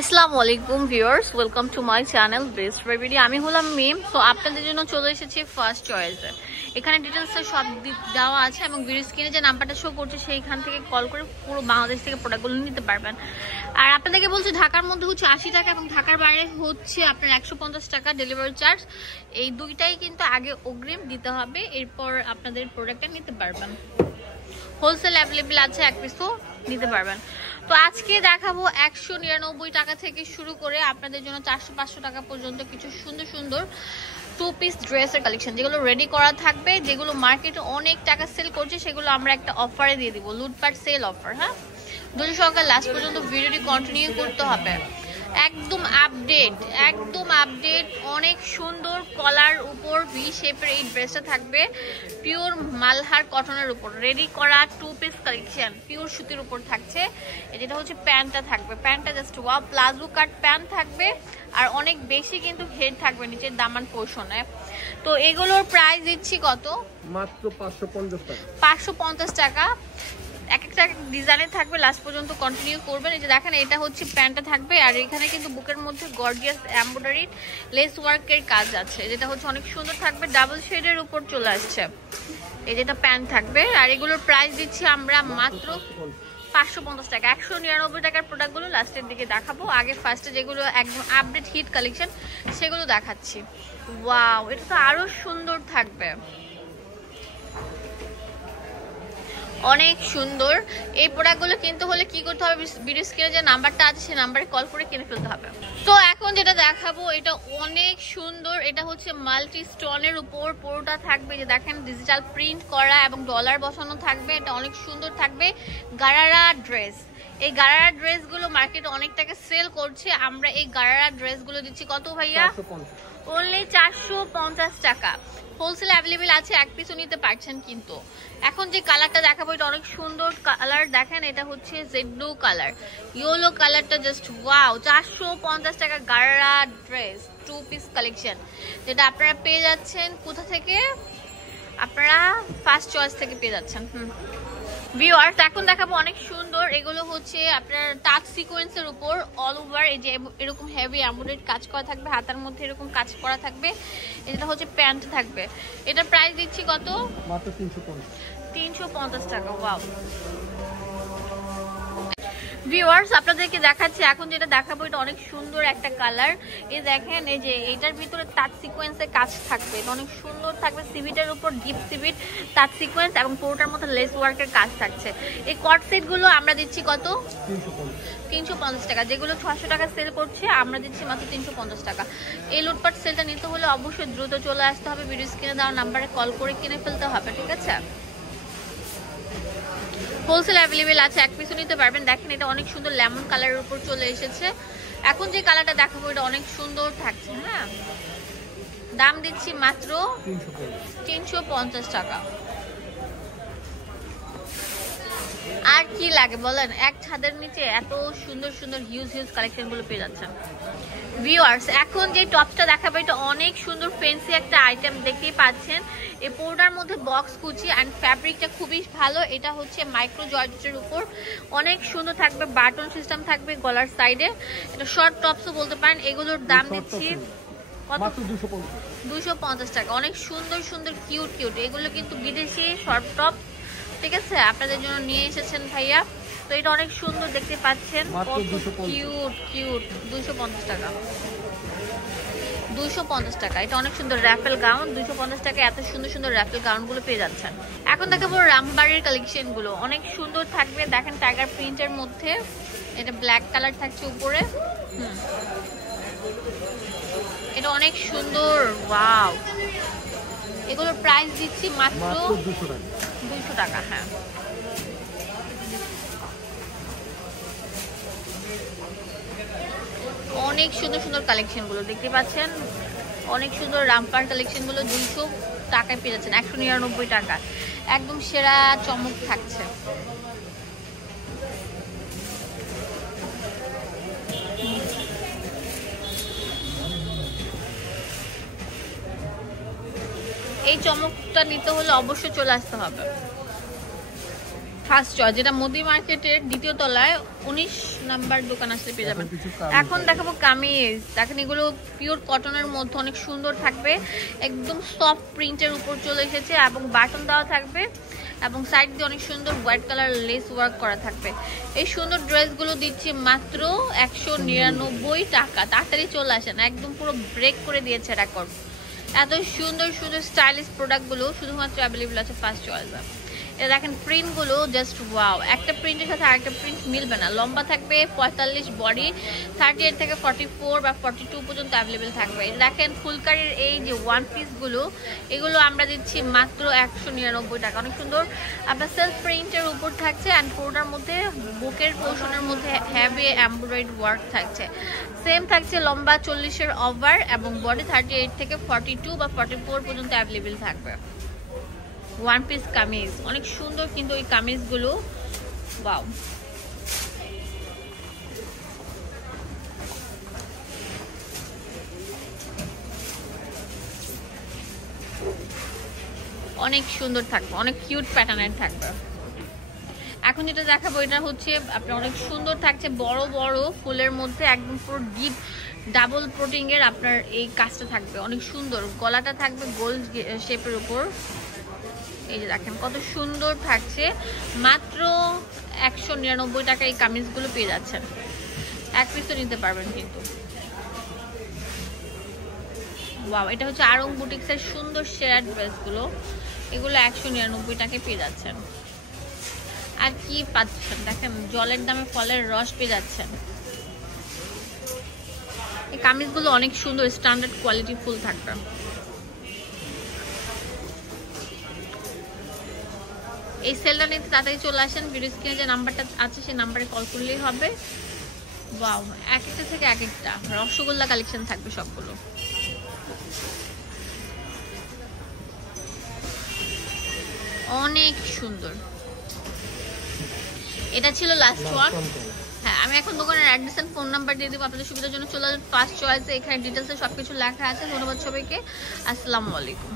আসসালামু আলাইকুম viewers, welcome to my channel best baby. আমি হলাম মিম। তো আপনাদের জন্য চলে এসেছি ফার্স্ট চয়েসে। এখানে ডিটেলসে সব দেওয়া আছে এবং ভিডিও স্ক্রিনে যে নাম্বারটা শো করছে সেইখান থেকে কল করে পুরো বাংলাদেশ থেকে প্রোডাক্টগুলো নিতে পারবেন। আর আপনাদেরকে বলছি ঢাকার মধ্যে হচ্ছে 80 টাকা এবং ঢাকার বাইরে হচ্ছে আপনার 150 টাকা ডেলিভারি চার্জ। এই দুইটাই কিন্তু আগে অগ্রিম দিতে হবে, এরপর আপনাদের প্রোডাক্টটা নিতে পারবেন। হোলসেল অ্যাভেলেবেল আছে, এক পিসও নিতে পারবেন। তো আজকে দেখাবো 199 টাকা থেকে শুরু করে আপনাদের জন্য 400-500 টাকা পর্যন্ত কিছু সুন্দর সুন্দর 2 পিস ড্রেসের কালেকশন, যেগুলো রেডি করা থাকবে, যেগুলো মার্কেটে অনেক টাকা সেল করছে, সেগুলো আমরা একটা অফারে দিয়ে দিব, লুটপাট সেল অফার। হ্যাঁ, ধৈর্য সহকারে লাস্ট পর্যন্ত ভিডিওটি কন্টিনিউ করতে হবে। একদম আপডেট অনেক সুন্দর কলার উপর ভি শেপের এই ড্রেসটা থাকবে, পিওর মালহার কটনের উপর রেডি করা 2 পিস কালেকশন, পিওর সুতির উপর থাকছে। যেটা হচ্ছে প্যান্টটা থাকবে, প্যান্টটা জাস্ট ওয়াও, প্লাজো কাট প্যান্ট থাকবে আর অনেক বেশি কিন্তু ঘের থাকবে নিচের দামান পোর্শনে। তো এগুলোর প্রাইস দিচ্ছি কত? মাত্র 550 টাকা। এক একটা ডিজাইনের থাকবে, লাস্ট পর্যন্ত কন্টিনিউ করবেন। এই যে দেখেন, এটা হচ্ছে প্যান্টটা থাকবে আর এখানে কিন্তু বুকের মধ্যে গর্জিয়াস এমব্রয়ডারি লেস ওয়ার্কের কাজ আছে, যেটা হচ্ছে অনেক সুন্দর থাকবে, ডাবল শেডের উপর চলে আসছে। এই যেটা প্যান্ট থাকবে আর এগুলোর প্রাইস দিচ্ছি আমরা মাত্র 550 টাকা। 199 টাকার প্রোডাক্টগুলো লাস্টের দিকে দেখাবো, আগে ফার্স্টে যেগুলো একদম আপডেট হিট কালেকশন সেগুলো দেখাচ্ছি। ওয়াও, এটা তো আরো সুন্দর থাকবে, অনেক সুন্দর। এই প্রোডাক্টগুলো কিনতে হলে কি করতে হবে? ভিডিও স্ক্রিনে যে নাম্বারটা আছে সেই নাম্বারে কল করে কিনে ফেলতে হবে। তো এখন যেটা দেখাবো এটা অনেক সুন্দর, এটা হচ্ছে মাল্টি স্টোনের উপর পুরোটা থাকবে, যে দেখেন ডিজিটাল প্রিন্ট করা এবং ডলার বসানো থাকবে। এটা অনেক সুন্দর থাকবে, গারারা ড্রেস। এই গারারা ড্রেসগুলো মার্কেটে অনেক টাকা সেল করছে, আমরা এই গারারা ড্রেসগুলো দিচ্ছি কত ভাইয়া? অনলি 450 টাকা। হোলসেল অ্যাভেলেবেল আছে, এক পিসও নিতে পারছেন। কিন্তু এখন যে কালারটা দেখাবো এটা অনেক সুন্দর কালার, দেখেন এটা হচ্ছে জেড ব্লু কালার, ইয়েলো কালারটা জাস্ট ওয়াও। 450 টাকা গারারা ড্রেস 2 পিস কালেকশন, যেটা আপনারা পেয়ে যাচ্ছেন কোথা থেকে? আপনারা ফার্স্ট চয়েস থেকে পেয়ে যাচ্ছেন। ভিউয়ার্স, এখন দেখাবো অনেক সুন্দর, এগুলো হচ্ছে আপনার টাচ সিকোয়েন্সের উপর অল ওভার এই যে এরকম হেভি এমব্রয়ডারি কাজ করা থাকবে, হাতার মধ্যে এরকম কাজ করা থাকবে। এটা হচ্ছে প্যান্ট থাকবে, এটার প্রাইস দিচ্ছি কত? মাত্র 350 টাকা। ওয়াও ভিউয়ার্স, আপনাদেরকে দেখাচ্ছি এখন যেটা দেখাবো এটা অনেক সুন্দর একটা কালার। এই দেখেন, এই যে এটার ভিতরে টাচ সিকোয়েন্সের কাজ থাকবে, এটা অনেক সুন্দর থাকবে, সিভিটের উপর ডিপ সিভিট টাচ সিকোয়েন্স এবং পুরোটার মধ্যে লেস ওয়ার্কের কাজ থাকছে। এই কট সেট গুলো আমরা দিচ্ছি কত? 350 টাকা। যেগুলো 600 টাকা সেল করছে আমরা দিচ্ছি মাত্র 350 টাকা। এই লুটপাট সেলটা নিতে হলে অবশ্যই দ্রুত চলে আসতে হবে, ভিডিও স্ক্রিনে দেওয়া নাম্বারে কল করে কিনে ফেলতে হবে, ঠিক আছে? হোলসেল অ্যাভেলেবেল আছে, এক পিসও নিতে পারবেন। দেখেন এটা অনেক সুন্দর লেমন কালারের উপর চলে এসেছে। এখন যে কালারটা দেখাবো এটা অনেক সুন্দর থাকছে। হ্যাঁ, দাম দিচ্ছি মাত্র 350 টাকা। আর কি লাগে বলেন, এক ছাদের নিচে এত সুন্দর সুন্দর হিউজ কালেকশন গুলো পেয়ে যাচ্ছেন। ভিউয়ার্স, এখন যে টপটা দেখাবো এটা অনেক সুন্দর ফ্যান্সি একটা আইটেম, দেখতেই পাচ্ছেন। এই পুরোটার মধ্যে বক্স কুচি অ্যান্ড ফ্যাব্রিকটা খুবই ভালো। এটা হচ্ছে মাইক্রো জর্জেটের উপর অনেক সুন্দর থাকবে, বাটন সিস্টেম থাকবে গলার সাইডে। এটা শর্ট টপসও বলতে পারেন। এগুলোর দাম দিচ্ছি মাত্র 250 টাকা। অনেক সুন্দর সুন্দর কিউট এগুলো কিন্তু বিদেশি শর্ট টপ, ঠিক আছে? আপনাদের জন্য নিয়ে এসেছেন ভাইয়া। তো এটা অনেক সুন্দর, দেখতে পাচ্ছেন কত কিউট। 250 টাকা। 250 টাকা। এটা অনেক সুন্দর র্যাফেল গাউন, 250 টাকা এত সুন্দর সুন্দর র্যাফেল গাউন গুলো পেয়ে যাচ্ছেন। এখন দেখাবো রামবাড়ির কালেকশন গুলো, অনেক সুন্দর থাকবে। দেখেন টাইগার প্রিন্টের মধ্যে এটা ব্ল্যাক কালার থাকছে উপরে। এটা অনেক সুন্দর, ওয়াও। এগুলোর প্রাইস দিচ্ছি মাত্র 200 টাকা। হ্যাঁ, অনেক সুন্দর সুন্দর কালেকশন গুলো দেখতে পাচ্ছেন, অনেক সুন্দর রামপার কালেকশন গুলো 200 টাকায় পেয়ে যাচ্ছেন। 199 টাকা, একদম সেরা চমক থাকছে। এই চমকটা নিতে হলে অবশ্যই চলে আসতে হবে। ফার্স্ট চয়েস, যেটা মোদি মার্কেটের দ্বিতীয় তলায় 19 নাম্বার দোকান আসলে পেয়ে যাবেন। এখন দেখাবো কামিজ। দেখেন এগুলো পিওর কটনের মধ্যে অনেক সুন্দর থাকবে, একদম সফট প্রিন্টের উপর চলে এসেছে এবং বাটন দেওয়া থাকবে এবং সাইড দিয়ে অনেক সুন্দর হোয়াইট কালার লেস ওয়ার্ক করা থাকবে। এই সুন্দর ড্রেসগুলো দিচ্ছি মাত্র 199 টাকা। তাড়াতাড়ি চলে আসেন, একদম পুরো ব্রেক করে দিয়েছে রেকর্ড। এত সুন্দর সুন্দর স্টাইলিশ প্রোডাক্টগুলো শুধুমাত্র অ্যাভেলেবল আছে ফার্স্ট চয়েসে। এটা দেখেন প্রিন্টগুলো জাস্ট ওয়াও, একটা প্রিন্টের সাথে আরেকটা প্রিন্ট মিলবে না। লম্বা থাকবে 45, বডি 38 থেকে 44 বা 42 পর্যন্ত অ্যাভেলেবেল থাকবে। দেখেন ফুলকারির এই যে ওয়ান পিসগুলো, এগুলো আমরা দিচ্ছি মাত্র 199 টাকা। অনেক সুন্দর আপনার সেলফ প্রিন্টের উপর থাকছে অ্যান্ড পুরোটার মধ্যে বুকের পোর্শনের মধ্যে হ্যাভি এমব্রয়ডারি ওয়ার্ক থাকছে। সেম থাকছে লম্বা 40-এর ওভার এবং বডি 38 থেকে 42 বা 44 পর্যন্ত অ্যাভেলেবেল থাকবে। ওয়ান পিস কামিজ অনেক সুন্দর কিন্তু এই কামিজগুলো ওয়াও। অনেক সুন্দর থাকবে, অনেক কিউট প্যাটার্নের থাকবে। এখন যেটা দেখাবো এটা হচ্ছে আপনার অনেক সুন্দর থাকছে, বড় বড় ফুলের মধ্যে একদম পুরো ডিপ ডাবল প্রোটিং এর আপনার এই কাজটা থাকবে, অনেক সুন্দর। গলাটা থাকবে গোল শেপের উপর। এই যে দেখেন কত সুন্দর থাকছে, মাত্র 199 টাকা এই কামিজগুলো পেয়ে যাচ্ছেন। এক পিসও নিতে পারবেন কিন্তু। ওয়াও, এটা হচ্ছে আরং বুটিক্সের সুন্দর শেয়ার ড্রেসগুলো, এগুলো 199 টাকায় পেয়ে যাচ্ছেন। আর কি পাচ্ছেন দেখেন, জলের দামে ফলের রস পেয়ে যাচ্ছেন। এই কামিজগুলো অনেক সুন্দর, স্ট্যান্ডার্ড কোয়ালিটি ফুল থাকবে। এই সেলটা নিতে তাড়াতাড়ি চলে আসেন, ভিডিও স্ক্রিনে যে নাম্বারটা আছে সেই নাম্বারে কল করলেই হবে। ওয়াও, এক একটা থেকে এক একটা রসগোল্লা কালেকশন থাকবে সবগুলো। অনেক সুন্দর। এটা ছিল লাস্ট ওয়ান। হ্যাঁ, আমি এখন দোকানের অ্যাড্রেস এন্ড ফোন নাম্বার দিয়ে দেবো আপনাদের সুবিধার জন্য। চলে আসবেন ফার্স্ট চয়েসে, এখানে ডিটেলসে সবকিছু লেখা আছে। ধন্যবাদ সবাইকে, আসসালামু আলাইকুম।